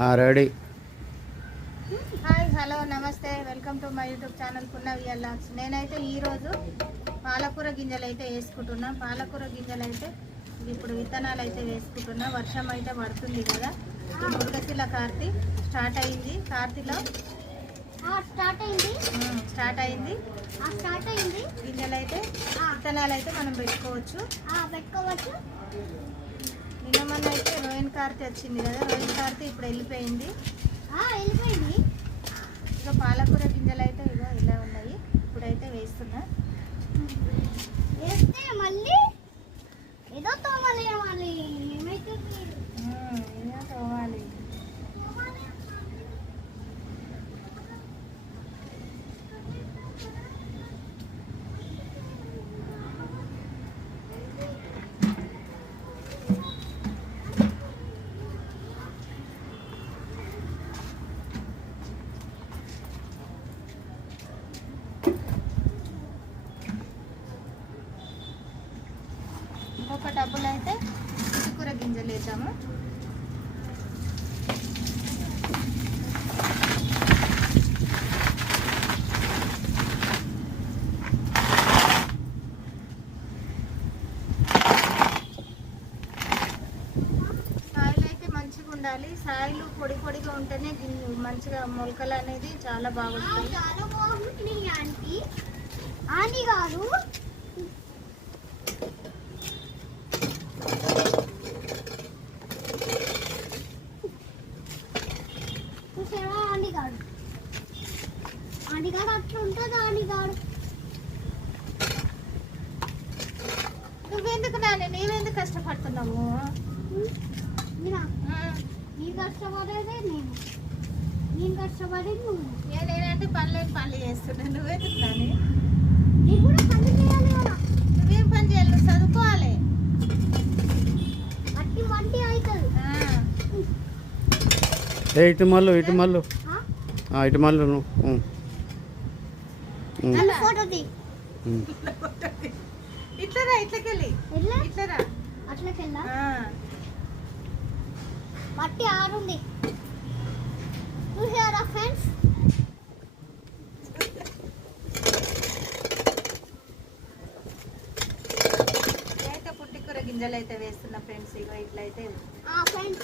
Ready. Hi, hello, నమస్తే, welcome to my YouTube channel Punna విఎల్ఆర్స్. నేనైతే ఈరోజు పాలకూర గింజలు అయితే వేసుకుంటున్నా. పాలకూర గింజలు అయితే ఇప్పుడు విత్తనాలు అయితే వేసుకుంటున్నా. వర్షం అయితే పడుతుంది కదా, ఈ మృగశిల కార్తీ స్టార్ట్ అయింది. కార్తీలో స్టార్ట్ అయింది గింజలు అయితే విత్తనాలు అయితే మనం పెట్టుకోవచ్చు. నిన్న మొన్న అయితే రోహిన్ కార్తీ వచ్చింది కదా, రోహిన్ కార్తీ ఇప్పుడు వెళ్ళిపోయింది. ఇక పాలకూర గింజలు అయితే ఇగో ఇలా ఉన్నాయి. ఇప్పుడైతే వేస్తున్నా. వేస్తే మళ్ళీ ఏదో తోమాలి. ఏమైతే ఏదో తోమాలి. ఇంకొక డబ్బులు అయితే కూర గింజలు వేద్దాము. సాయిల్ అయితే మంచిగా ఉండాలి. సాయిలు పొడి పొడిగా ఉంటేనే మంచిగా మొలకలు అనేది చాలా బాగుంటాయి. చాలా బాగుంటుంది ఆంటీ గారు. ఆంటీగాడు అట్లా ఉంటుంది. ఆంటీగాడు నువ్వెందుకు నాని, నీవెందుకు కష్టపడుతున్నావు? నీ కష్టపడేదే నేను కష్టపడేది నువ్వు. నేనంటే పనులు చేస్తున్నా. నువ్వెందుకు నాని? నీకు కూడా పని చేయాలి కదా. నువ్వేం పని చేయాలి? నువ్వు చదువుకోవాలి. అట్టి వంటి అవుతుంది. ఇటు మళ్ళు ఇటు మళ్ళు నువ్వు నన్ను ఫోటో తీ. ఇట్లరా, ఇట్లకెళ్ళి ఇట్లరా, అట్లకెళ్ళా. మట్టి ఆరుంది చూసారా ఫ్రెండ్స్? అయితే పుట్టికూర గింజలు అయితే వేస్తున్నా ఫ్రెండ్స్. ఇగో ఇట్లయితే ఫ్రెండ్స్